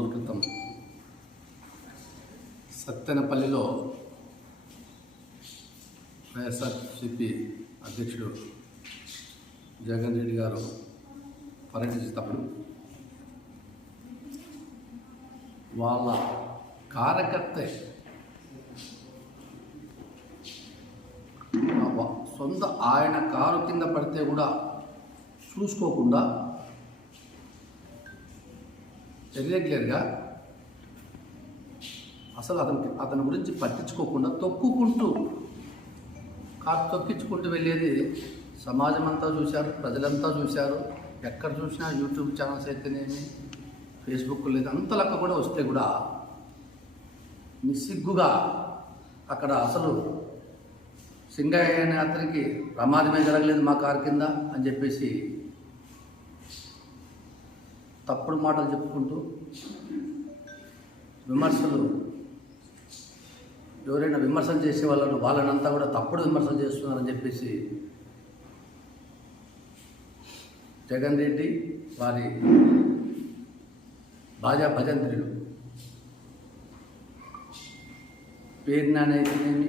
రోజుల క్రితం సత్తెనపల్లిలో వైఎస్ఆర్సిపి అధ్యక్షుడు జగన్ రెడ్డి గారు పర్యటించేటప్పుడు వాళ్ళ కార్యకర్త సొంత ఆయన కారు కింద పడితే కూడా చూసుకోకుండా ఇర్రెగ్యులర్గా అసలు అతనికి అతని గురించి పట్టించుకోకుండా తొక్కుకుంటూ కారు తొక్కించుకుంటూ వెళ్ళేది సమాజం అంతా చూశారు ప్రజలంతా చూశారు. ఎక్కడ చూసినా యూట్యూబ్ ఛానల్స్ అయితేనేమి ఫేస్బుక్ లేదు అంత లెక్క కూడా వస్తే కూడా నిస్సిగ్గుగా అక్కడ అసలు సింగయ్య అనే అతనికి ప్రమాదమే జరగలేదు మా కారు కింద అని చెప్పేసి తప్పుడు మాటలు చెప్పుకుంటూ విమర్శలు ఎవరైనా విమర్శలు చేసే వాళ్ళను వాళ్ళనంతా కూడా తప్పుడు విమర్శలు చేస్తున్నారని చెప్పేసి జగన్ రెడ్డి వారి భాజా భజంత్రులు పేరు అయితేనేమి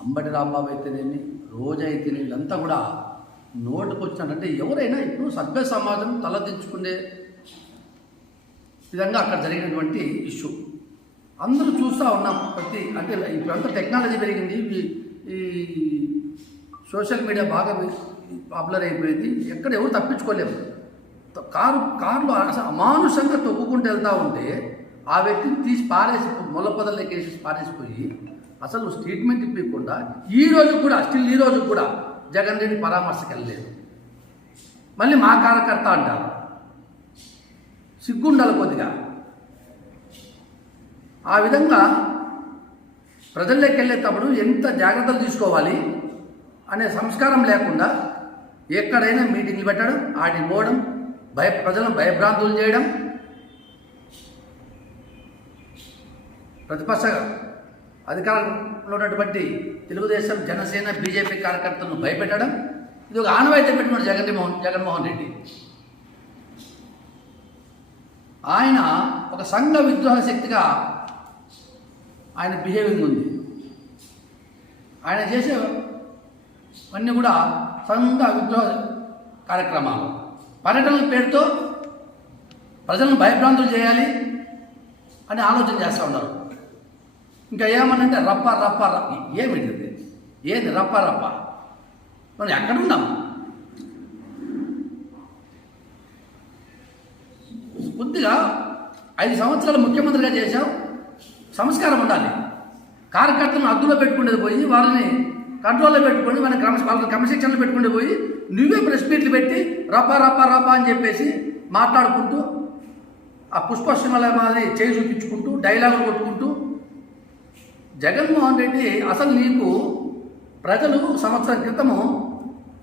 అంబటి రాంబాబు అయితేనేమి రోజా అయితేనేమి వీళ్ళంతా కూడా నోటుకు వచ్చినట్టంటే ఎవరైనా ఇప్పుడు సభ్య సమాజం తలదించుకునే విధంగా అక్కడ జరిగినటువంటి ఇష్యూ. అందరూ చూస్తూ ఉన్నాం ప్రతి అంటే ఇప్పుడంతా టెక్నాలజీ పెరిగింది ఈ- సోషల్ మీడియా బాగా పాపులర్ అయిపోయింది. ఎక్కడ ఎవరు తప్పించుకోలేము. కారు కారులో అమానుషంగా తొక్కుకుంటూ వెళ్తూ ఉంటే ఆ వ్యక్తిని తీసి పారేసి ముళ్ళ పొదల్లోకి వేసి పారేసిపోయి అసలు స్టేట్మెంట్ ఇప్పకుండా ఈ రోజు కూడా స్టిల్ ఈ రోజు కూడా జగన్ రెడ్డి పరామర్శకు వెళ్ళలేదు మళ్ళీ మా కార్యకర్త అంటారు. సిగ్గుండాలి కొద్దిగా. ఆ విధంగా ప్రజల్లోకి వెళ్ళేటప్పుడు ఎంత జాగ్రత్తలు తీసుకోవాలి అనే సంస్కారం లేకుండా ఎక్కడైనా మీటింగ్లు పెట్టడం ఆటికి పోవడం భయ ప్రజలను భయభ్రాంతులు చేయడం ప్రతిపక్ష అధికారంలో ఉన్నటువంటి తెలుగుదేశం జనసేన బీజేపీ కార్యకర్తలను భయపెట్టడం ఇది ఒక ఆనవాయితీ పెట్టుకున్నాడు జగన్మోహన్ జగన్మోహన్ రెడ్డి. ఆయన ఒక సంఘ విద్రోహ శక్తిగా ఆయన బిహేవింగ్ ఉంది. ఆయన చేసే అన్నీ కూడా సంఘ విద్రోహ కార్యక్రమాలు. పర్యటనల పేరుతో ప్రజలను భయభ్రాంతులు చేయాలి అని ఆలోచన చేస్తూ ఉన్నారు. ఇంకా ఏమనంటే రప్ప రప్ప రప్ప ఏమిటి ఏది? రప్ప రప్ప. మనం ఎక్కడున్నాం కొద్దిగా ఐదు సంవత్సరాలు ముఖ్యమంత్రిగా చేశాం సంస్కారం ఉండాలి. కార్యకర్తలను అద్దులో పెట్టుకునేది పోయి వాళ్ళని కంట్రోల్లో పెట్టుకొని మన క్రమ వాళ్ళని క్రమశిక్షణలో పెట్టుకుంటే పోయి నువ్వే ప్రెస్ మీట్లు పెట్టి రప్ప రప్ప రప్ప అని చెప్పేసి మాట్లాడుకుంటూ ఆ పుష్పశ్రమల మాది చేయి చూపించుకుంటూ డైలాగులు కొట్టుకుంటూ జగన్మోహన్ రెడ్డి అసలు నీకు ప్రజలు సంవత్సరం క్రితము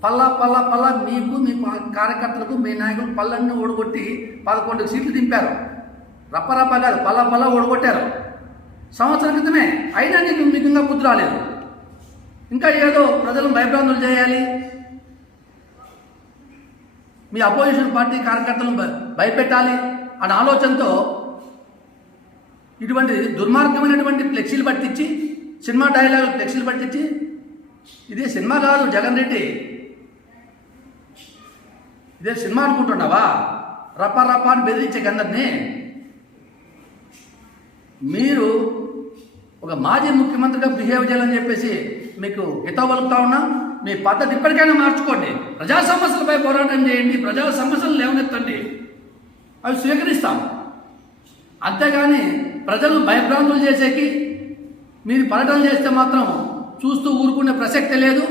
పల్లా పల్లా పల్లా మీకు మీ కార్యకర్తలకు మీ నాయకులు పళ్ళన్నీ ఓడగొట్టి పదకొండు సీట్లు దింపారు. రప్పరప్ప కాదు పల్లా పల్లా ఓడగొట్టారు. సంవత్సరం క్రితమే అయినా నీకు మీకు ఇంకా బుద్ధి రాలేదు. ఇంకా ఏదో ప్రజలను భయభ్రాంతులు చేయాలి? మీ అపోజిషన్ పార్టీ కార్యకర్తలను భయపెట్టాలి అనే ఆలోచనతో ఇటువంటి దుర్మార్గమైనటువంటి ఫ్లెక్సీలు పట్టించి సినిమా డైలాగులు ఫ్లెక్సీలు పట్టించి ఇదే సినిమా కాదు జగన్ రెడ్డి. ఇదే సినిమా అనుకుంటున్నావా? రప్ప రప్ప అని బెదిరించే అందరినీ మీరు ఒక మాజీ ముఖ్యమంత్రిగా బిహేవ్ చేయాలని చెప్పేసి మీకు హితవు పలుకుతా ఉన్నా మీ పద్ధతి ఇప్పటికైనా మార్చుకోండి. ప్రజా సమస్యలపై పోరాటం చేయండి ప్రజా సమస్యలు లేవనెత్తండి. అవి స్వీకరిస్తాం. అంతేగాని ప్రజలను భయభ్రాంతులు చేసేకి మీరు పర్యటన చేస్తే మాత్రం చూస్తూ ఊరుకునే ప్రసక్తే లేదు.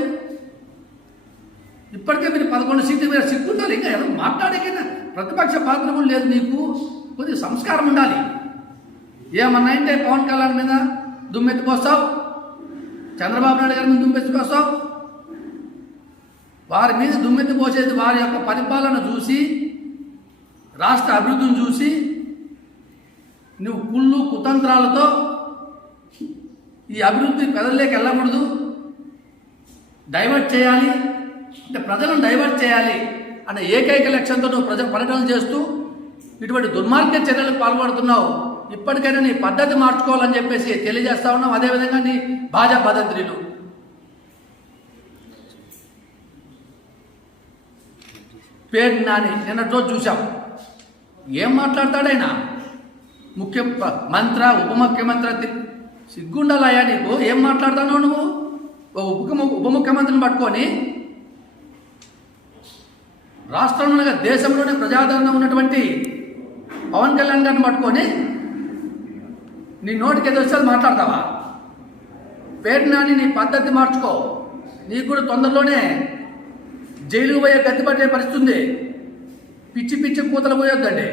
ఇప్పటికే మీరు పదకొండు సీట్లు మీద సిగ్గుండాలి. ఇంకా ఏదో మాట్లాడేకైనా ప్రతిపక్ష పాత్ర కూడా లేదు నీకు. కొద్దిగా సంస్కారం ఉండాలి. ఏమన్నా అంటే పవన్ కళ్యాణ్ మీద దుమ్మెత్తిపోస్తావు చంద్రబాబు నాయుడు గారి మీద దుమ్మెత్తిపోస్తావు వారి మీద దుమ్మెత్తిపోసేది వారి యొక్క పరిపాలన చూసి రాష్ట్ర అభివృద్ధిని చూసి నువ్వు కుళ్ళు కుతంత్రాలతో ఈ అభివృద్ధి ప్రజల్లోకి వెళ్ళకూడదు. డైవర్ట్ చేయాలి. అంటే ప్రజలను డైవర్ట్ చేయాలి అనే ఏకైక లక్ష్యంతో నువ్వు ప్రజ పర్యటనలు చేస్తూ ఇటువంటి దుర్మార్గ చర్యలకు పాల్పడుతున్నావు. ఇప్పటికైనా నీ పద్ధతి మార్చుకోవాలని చెప్పేసి తెలియజేస్తా ఉన్నాం అదేవిధంగా నీ భాజపా భద్రతలు పేరు నాని నిన్నటి రోజు చూసాం ఏం మాట్లాడతాడైనా ముఖ్య మంత్ర ఉప ముఖ్యమంత్రి సిగ్గుండాలయా నీకు? ఏం మాట్లాడుతున్నావు నువ్వు? ఉప ఉప ముఖ్యమంత్రిని పట్టుకొని రాష్ట్రంలో దేశంలోనే ప్రజాదరణ ఉన్నటువంటి పవన్ కళ్యాణ్ గారిని పట్టుకొని నీ నోటికి ఏదో వచ్చేది మాట్లాడతావా? పేరు నాని నీ పద్ధతి మార్చుకో. నీకు కూడా తొందరలోనే జైలుకు పోయే గతి పట్టే పరిస్థితి ఉంది. పిచ్చి పిచ్చి కూతలు పోయొద్దండి.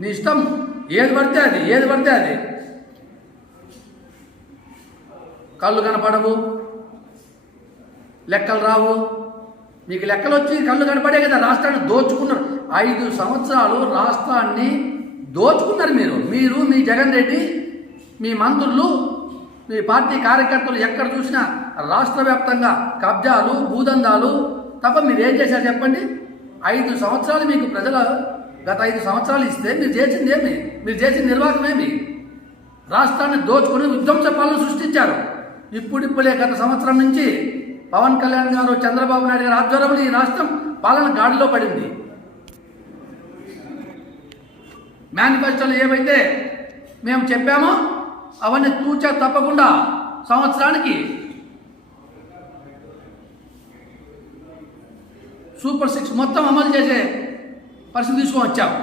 నీ ఇష్టం. ఏది పడితే అది ఏది పడితే అది. కళ్ళు కనపడవు. లెక్కలు రావు. మీకు లెక్కలు వచ్చి కళ్ళు కనపడే కదా రాష్ట్రాన్ని దోచుకున్నారు. ఐదు సంవత్సరాలు రాష్ట్రాన్ని దోచుకున్నారు మీరు. మీరు మీ జగన్ రెడ్డి మీ మంత్రులు మీ పార్టీ కార్యకర్తలు ఎక్కడ చూసినా రాష్ట్ర వ్యాప్తంగా కబ్జాలు భూదందాలు తప్ప మీరు ఏం చేశారు చెప్పండి? ఐదు సంవత్సరాలు మీకు ప్రజల గత ఐదు సంవత్సరాలు ఇస్తే మీరు చేసింది ఏమి? మీరు చేసిన నిర్వాహకం ఏమి? రాష్ట్రాన్ని దోచుకుని విధ్వంస పాలన సృష్టించారు. ఇప్పుడిప్పుడే గత సంవత్సరం నుంచి పవన్ కళ్యాణ్ గారు చంద్రబాబు నాయుడు గారు ఆధ్వర్యంలో ఈ రాష్ట్రం పాలన గాడిలో పడింది. మేనిఫెస్టోలో ఏవైతే మేము చెప్పామో అవన్నీ తూచా తప్పకుండా సంవత్సరానికి సూపర్ సిక్స్ మొత్తం అమలు చేసే పరిస్థితి తీసుకొని వచ్చావు.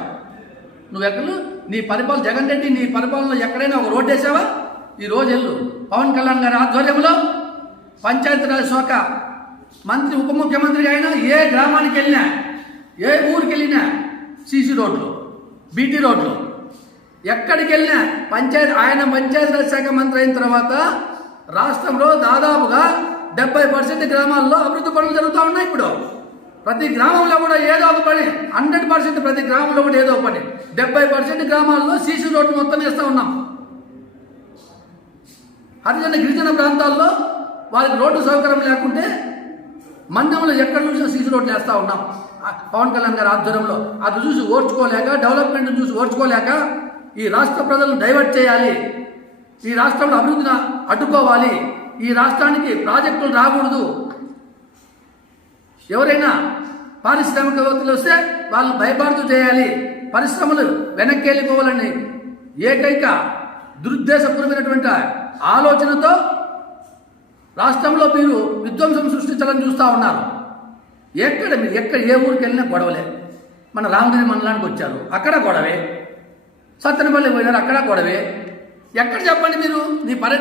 నువ్వు ఎక్కడ? నీ పరిపాలన జగన్ రెడ్డి నీ పరిపాలనలో ఎక్కడైనా ఒక రోడ్డు వేసావా? ఈ రోజు వెళ్ళు. పవన్ కళ్యాణ్ గారి ఆధ్వర్యంలో పంచాయతీరాజ్ శాఖ మంత్రి ఉప ముఖ్యమంత్రిగా అయినా ఏ గ్రామానికి వెళ్ళినా ఏ ఊరికి వెళ్ళినా సీసీ రోడ్లు బీటీ రోడ్లు. ఎక్కడికి వెళ్ళినా పంచాయతీ ఆయన పంచాయతీరాజ్ శాఖ మంత్రి అయిన తర్వాత రాష్ట్రంలో దాదాపుగా డెబ్బై పర్సెంట్ గ్రామాల్లో అభివృద్ధి పనులు జరుగుతూ ఉన్నాయి ఇప్పుడు. ప్రతి గ్రామంలో కూడా ఏదో ఒక పని హండ్రెడ్ పర్సెంట్ ప్రతి గ్రామంలో కూడా ఏదో ఒక పని. డెబ్బై పర్సెంట్ గ్రామాల్లో సీసీ రోడ్డు మొత్తం వేస్తూ ఉన్నాం. హరిజన గిరిజన ప్రాంతాల్లో వాళ్ళకి రోడ్డు సౌకర్యం లేకుంటే మండలంలో ఎక్కడ చూసినా సీసీ రోడ్లు వేస్తూ ఉన్నాం. పవన్ కళ్యాణ్ గారి ఆధ్వర్యంలో. అది చూసి ఓర్చుకోలేక డెవలప్మెంట్ చూసి ఓర్చుకోలేక ఈ రాష్ట్ర ప్రజలను డైవర్ట్ చేయాలి. ఈ రాష్ట్రంలో అభివృద్ధిని అడ్డుకోవాలి. ఈ రాష్ట్రానికి ప్రాజెక్టులు రాకూడదు. ఎవరైనా పారిశ్రామికవేత్తలు వస్తే వాళ్ళు భయపడుతూ చేయాలి. పరిశ్రమలు వెనక్కి వెళ్ళిపోవాలని ఏకైక దురుద్దేశపూర్వమైనటువంటి ఆలోచనతో రాష్ట్రంలో మీరు విధ్వంసం సృష్టించాలని చూస్తూ ఉన్నారు. ఎక్కడ మీరు ఎక్కడ ఏ ఊరికి వెళ్ళినా గొడవలే. మన రామగిరి మండలానికి వచ్చారు. అక్కడ గొడవే. సత్తెనపల్లి పోయినారు. అక్కడ గొడవే. ఎక్కడ చెప్పండి మీరు? నీ పర్యటన